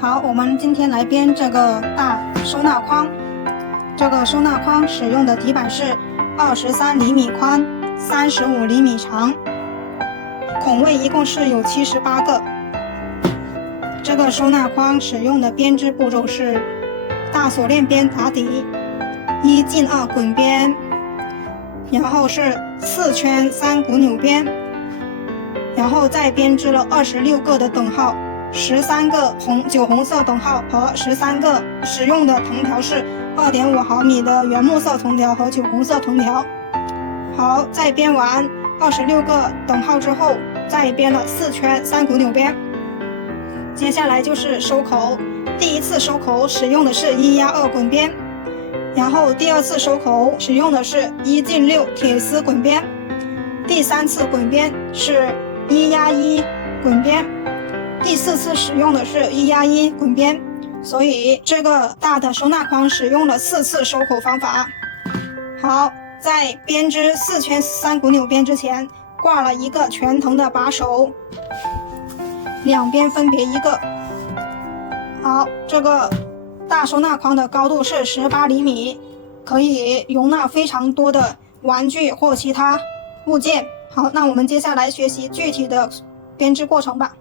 好，我们今天来编这个大收纳筐。这个收纳筐使用的底板是23厘米宽，35厘米长，孔位一共是有78个。这个收纳筐使用的编织步骤是大锁链边打底，1进2滚边，然后是4圈3股扭边，然后再编织了26个的等号，13个酒红色等号和13个，使用的藤条是2.5毫米的原木色藤条和酒红色藤条。好，在编完26个等号之后，再编了4圈3股扭边。接下来就是收口，第一次收口使用的是1压2滚边，然后第二次收口使用的是1进6铁丝滚边，第三次滚边是1压1滚边，第四次使用的是1压1滚边，所以这个大的收纳筐使用了4次收口方法。好，在编织4圈3股扭边之前，挂了一个全藤的把手，两边分别1个。好，这个大收纳筐的高度是18厘米，可以容纳非常多的玩具或其他物件。好，那我们接下来学习具体的编织过程吧。